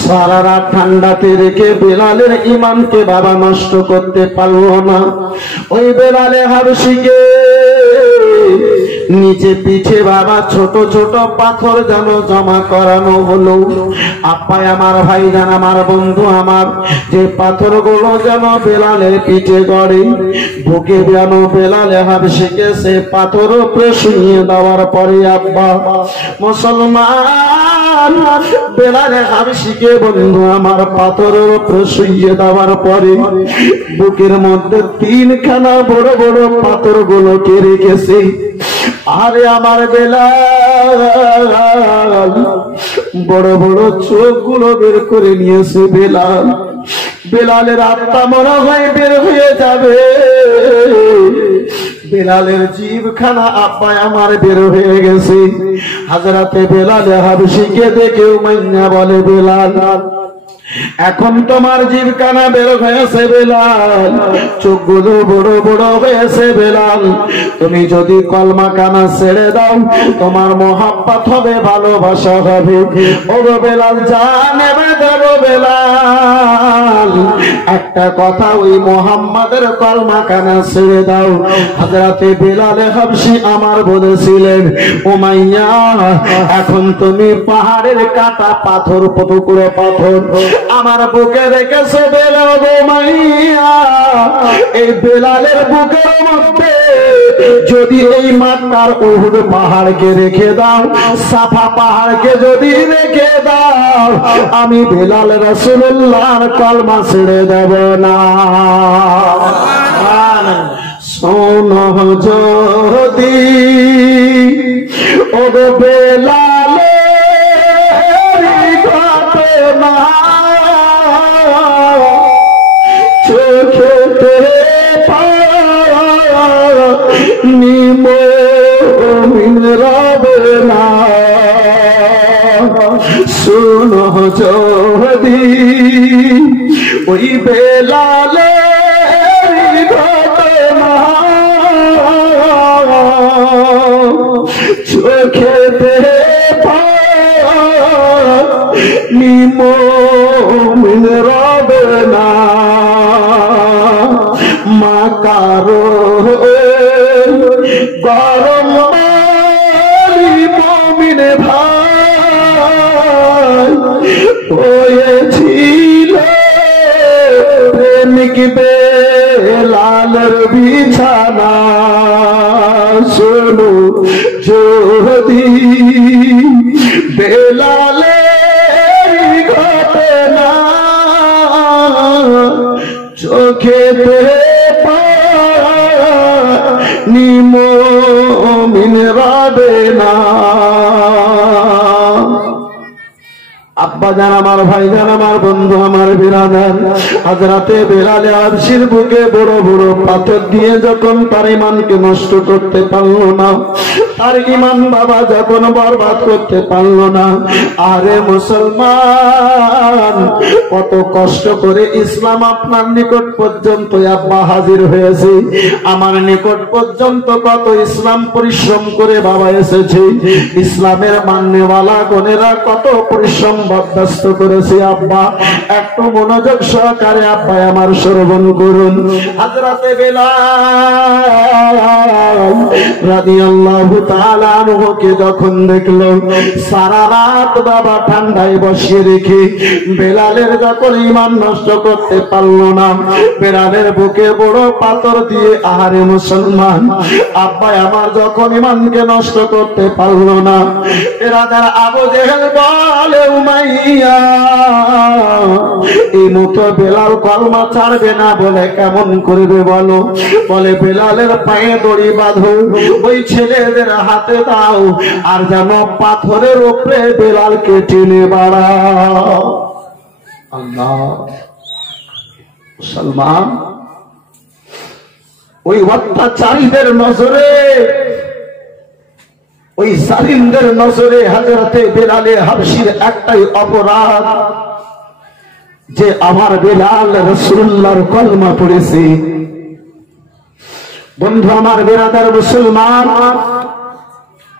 সারা রাত ঠান্ডাতে রেখে বেলালের ঈমানকে বাবা নষ্ট করতে পারলো না। ওই বেলালে হাবশিকে নিচে পিঠে বাবা ছোট ছোট পাথর যেন জমা করানো হলো। আপায় আমার ভাইজান আমার বন্ধু আমার, যে পাথরগুলো যেন বেলালের পিঠে গড়ে বুকে যেন বেলালে হাবশিকে সে পাথর উপরে শুনিয়ে দেওয়ার পরে আব্বা মুসলমান বেলালে হাবশিকে বন্ধু আমার পাথরের উপরে শুইয়ে দেওয়ার পরে বুকের মধ্যে তিনখানা বড় বড় পাথরগুলোকে রেখেছে। আরে আমার বেলাল বড় বড় চোখগুলো বের করে নিয়েছে। বেলালের আত্মা মনে হয় বের হয়ে যাবে। বেলালের জিভখানা আব্বাই আমার বের হয়ে গেছে। হাজরাতে বেলালে হাবশিকে দেখে উমাইয়া বলে, বেলাল এখন তোমার জিভখানা বের হয়েছে বেলাল, চোখগুলো বড় বড় হয়েছে বেলাল, তুমি যদি কলমা কানা ছেড়ে দাও তোমার মহাব্বত হবে, ভালোবাসা হবে। ও বেলাল জানেবে দেব বেলাল, একটা কথা ওই মোহাম্মদের কলমা কানা ছেড়ে দাও। হযরতে বেলালে হাবশী আমার বলেছিলেন, উমাইয়া এখন তুমি পাহাড়ের কাটা পাথর টুকরো পাথর আমার বুকে রেখেছো বেলাল উমাইয়া, এই বেলালের বুকের মধ্যে যদি এই মাত্রার উহুদ পাহাড়কে রেখে দাও, সাফা পাহাড়কে যদি রেখে দাও, আমি বেলাল রাসূলুল্লাহর কলমা ছেড়ে দেব না। শোনো যদি ও বেলাল ঘটনা চোখেতে নিমোমিন রবে না, শোনো যদি ওই বেলালে ঘটনা চোখেতে নিমোমিন রবে না, মা কারো গরম মুমিন ভাই হয়েছিল প্রেমিক বেলালের বিছানা। শোনো যদি বেলালের ঘটনা চোখেতে নিমোমিন রবে না। আব্বা জান আমার, ভাই জান আমার, বন্ধু আমার, বিরাদার, হযরতে বেলালে হাবশীর বুকে বড় বড় পাথর দিয়ে যখন তার ঈমানকে নষ্ট করতে পারলো না, তার ঈমান বাবা যখন বরবাদ করতে পারলো না, আরে মুসলমান কত কষ্ট করে ইসলাম আপনার নিকট পর্যন্ত আব্বা হাজির হয়েছে, আমার নিকট পর্যন্ত কত ইসলাম পরিশ্রম করে বাবা এসেছে, ইসলামের মান্যওয়ালা গণেরা কত পরিশ্রম বরদাস্ত করেছে। আব্বা একটু মনোযোগ সহকারে আব্বা আমার শ্রবণ করুন। হযরতে বেলাল রাদিয়াল্লাহু তাআলা আনহুকে যখন দেখলো সারা রাত বাবা ঠান্ডায় বসিয়ে রেখে বেলালের যখন ঈমান নষ্ট করতে পারলো না, বেলালের বুকে বড় পাথর দিয়ে, আহারে মুসলমান আব্বা আমার যখন ঈমানকে নষ্ট করতে পারলো না, এরা যারা আবু জেহেল বলে, উমাইয়া এই মতো বেলাল কলমা ছাড়বে না বলে কেমন করবে বলো? বলে বেলালের পায়ে দড়ি বাঁধো, ওই ছেলেদের হাতে দাও, আর যেন পাথরের উপরে বেলালকে টেনে বাড়াও। আল্লাহ মুসলমান ওই অত্যাচারীদের নজরে, ওই জালিমদের নজরে হযরতে বেলালে হাবশীর একটাই অপরাধ যে আমার বেলাল রাসূলুল্লাহর কলমা পড়েছে। বন্ধু আমার, বিরাদার মুসলমান,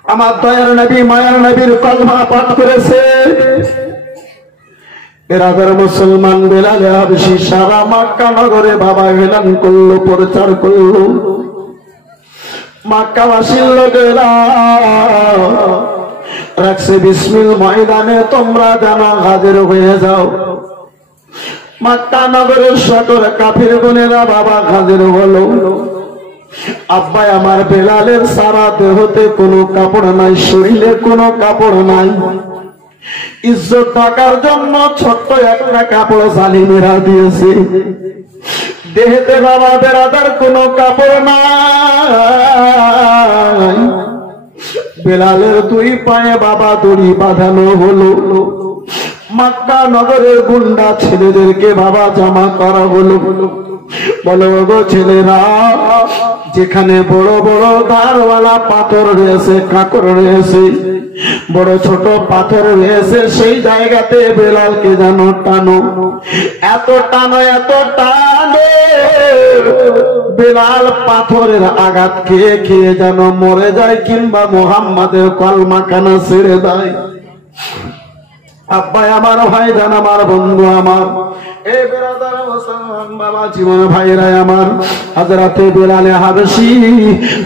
আমার দয়ার নবী মায়ার নবীর কলমা পাঠ করেছে। বেরাদার মুসলমান বেলাল হাবশি সারা মক্কা নগরে বাবা এলান করলো, প্রচার করলো। মক্কাবাসীর লোকেরা রাখছে বিসমিল ময়দানে তোমরা জানা হাজির হয়ে যাও। মক্কা নগরের সকল কাফির গুনেরা বাবা হাজির হলো। আব্বাই আমার বেলালের সারা দেহতে কোনো কাপড় নাই, শরীরে কোনো কাপড় নাই। ইজ্জত থাকার জন্য ছোট্ট একটা কাপড় জালিমেরা দিয়েছে। দেহেতে বাবা বেরাদার কোনো কাপড় নাই। বেলালের দুই পায়ে বাবা দড়ি বাঁধানো হলো। মক্কা নগরের গুন্ডা ছেলেদেরকে বাবা জমা করা হলো। বলো গো ছেলেরা, যেখানে বড় বড় ধারওয়ালা পাথর রয়েছে, কাঁকর রয়েছে, বড় ছোট পাথর রয়েছে, সেই জায়গাতে বেলালকে যেন টানো। এত টানো, এত টানো, বেলাল পাথরের আঘাত খেয়ে খেয়ে যেন মরে যায়, কিংবা মুহাম্মাদের কলমা কানা ছেড়ে দেয়। আব্বাই আমার, ভাইজান আমার, বন্ধু আমার, এই বেরাদার মুসলমান বাবা জীবন ভাইরা আমার, হযরতে বেলাল হাবশী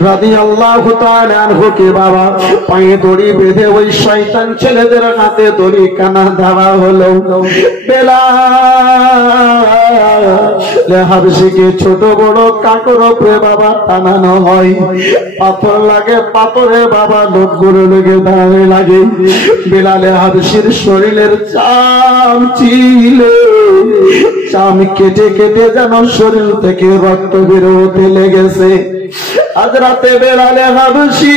রাদিয়াল্লাহু তাআলা আনহুকে বাবা পায়ে দড়ি বেঁধে ওই শয়তান ছেলেদের হাতে দড়ি কানা দেওয়া হলো। বেলাল হাবশীকে ছোট বড় কাকর উপরে বাবা টানানো হয়। পাথর লাগে, পাথরে বাবা লোকগুলো লেগে দাঁড়াতে লাগে। বেলাল হাবশীর শরীরের চাম ছিল, চাম কেটে কেটে যেন শরীর থেকে রক্ত বেরোতে লেগেছে। হযরতে বেলাল হাবশী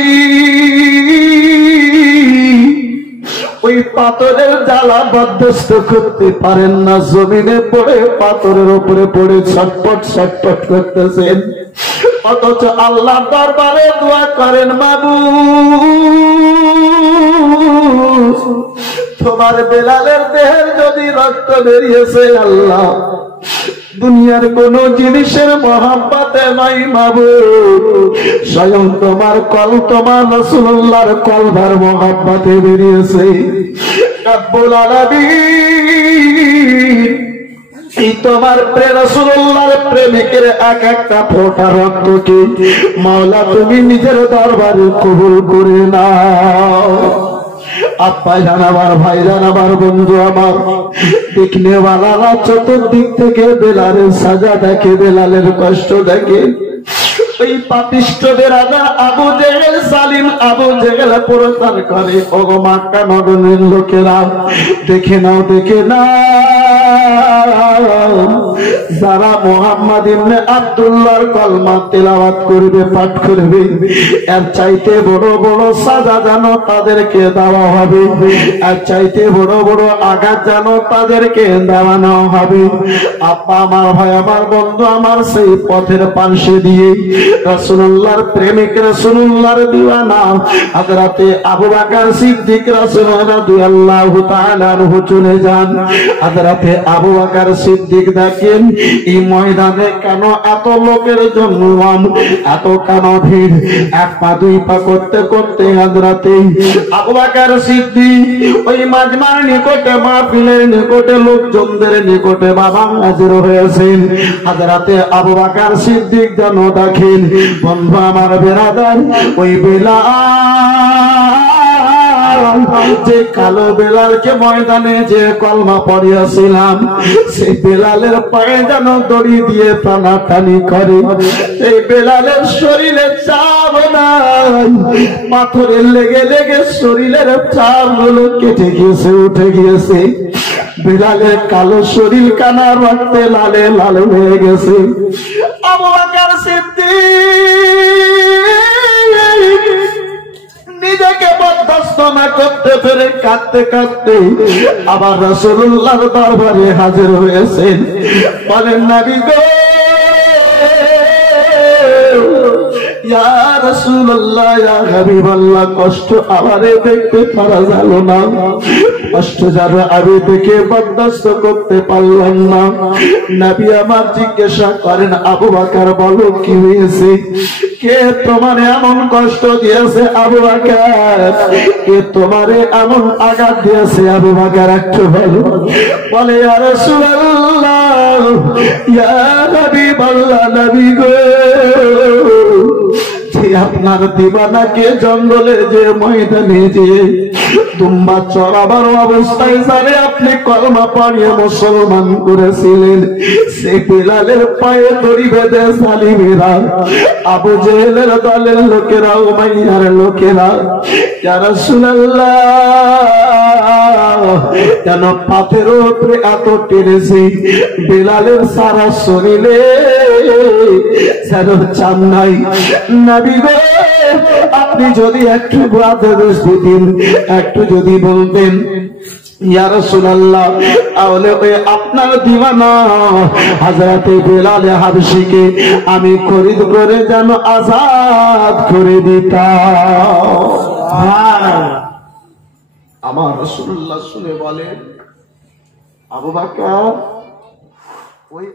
ওই পাথরের জ্বালা বরদাস্ত করতে পারেন না, জমিনে পড়ে পাথরের উপরে পড়ে ছটপট ছটপট করতেছেন। অথচ আল্লাহর দরবারে দোয়া করেন, মাবুদ তোমার বেলালের দেহের যদি রক্ত বেরিয়েছে আল্লাহ, দুনিয়ার কোন জিনিসের মহাব্বতে নাই মাবুদ, স্বয়ং তোমার কল, তোমার রাসূলুল্লাহর কলবার মহাব্বতে বেরিয়েছে। রব্বুল আলামিন এই তোমার রাসূলুল্লাহর প্রেমিকের এক একটা ফোঁটা রক্তকে মাওলা তুমি নিজের দরবারে কবুল করে নাও। আব্বা জানাবার, ভাই জানাবার, বন্ধু আমার, দেখনে ওয়ালারা চতুর্দিক থেকে বেলালের সাজা দেখে, বেলালের কষ্ট দেখে। ওই পাপিষ্ঠদের রাজা আবু জেহেল, জালিম আবু জেহেল প্রচার করে, ওগো মক্কা নগরের লোকেরা দেখে নাও, দেখে নাও, যারা মুহাম্মদ ইবনে আব্দুল্লাহর কলমা তেলাওয়াত করবে, পাঠ করবে, এর চাইতে বড় বড় সাজা যেন তাদেরকে দেওয়া হবে, এর চাইতে বড় বড় আঘাত যেন তাদেরকে দেওয়ানো হবে। আব্বা আমার, ভাই আমার, বন্ধু আমার, সেই পথের পাশে দিয়ে রাসূলুল্লাহর প্রেমিক, রাসূলুল্লাহর দিওয়ানা হযরতে আবু বকর সিদ্দিক রাদিয়াল্লাহু তাআলা আনহু চলে যান। হযরতে আবু বকর সিদ্দিক দেখেন এই ময়দানে কেন এত লোকের জন্ম, এত কেন ভিড়। এক পা দুই পা করতে করতে হযরতে আবু বকর সিদ্দিক ওই মাজমার নিকটে, মাহফিলের নিকটে, লোকজনদের নিকটে বাবা হাজির হয়েছেন। হযরতে আবু বকর সিদ্দিক যেন দেখেন, বন্ধু আমার, বেরাদার, ওই বেলাল, যে কালো বেলালকে ময়দানে যে কলমা পড়িয়েছিলাম, সেই বেলালের পায়ে যেন দড়ি দিয়ে টানাটানি করে। এই বেলালের শরীরে চাপ নাই, পাথরের লেগে লেগে শরীরের চাপ গুলো কেটে গিয়েছে, উঠে গিয়েছে। বেলালের কালো শরীর কানা রক্তে লালে লাল হয়ে গেছে। আবু বকর সিদ্দিক নিজেকে বরদাস্ত না করতে পেরে কাঁদতে কাঁদতে আবার রাসূলুল্লাহর দরবারে হাজির হয়েছেন। বলেন, নবী গো, ইয়া রাসূলুল্লাহ ইয়া হাবিবাল্লাহ কষ্ট আমারে দেখতে পারা গেল না, কষ্ট যারা আমি দেখে বরদাস্ত করতে পারলাম না। নবী আমার জিজ্ঞাসা করেন আবু বকর বলো কি হয়েছে, কে তোমারে এমন কষ্ট দিয়েছে আবু বকর, কে তোমারে এমন আঘাত দিয়েছে আবু বকর একটু বলো। বলে ইয়া রাসূলুল্লাহ ইয়া হাবিবাল্লাহ নবী গো, আপনার দিবানাকে জঙ্গলে যে ময়দানে যে দুম্বা চড়াবার অবস্থায় যারে আপনি কলমা পড়িয়ে মুসলমান করেছিলেন, সেই বিলালের পায়ে দড়ি বেঁধে সালিমেরা, আবু জেহেলের দলের লোকেরা, উমাইয়ার লোকেরা ইয়া রাসূলুল্লাহ কেন পাথের উপরে এত টেনেছি, বিলালের সারা শরীরে যেন চান নাই। নবী গো আপনি যদি একটু আদেশ দিতেন, একটু যদি বলতেন ইয়া রাসূলুল্লাহ, তাহলে ওই আপনার দিওয়ানা হযরতে বিলাল হাবশীকে আমি খরিদ করে যেন আজাদ করে দিতাম। আমার রাসূলুল্লাহ শুনে বলেন আবু বকর ওই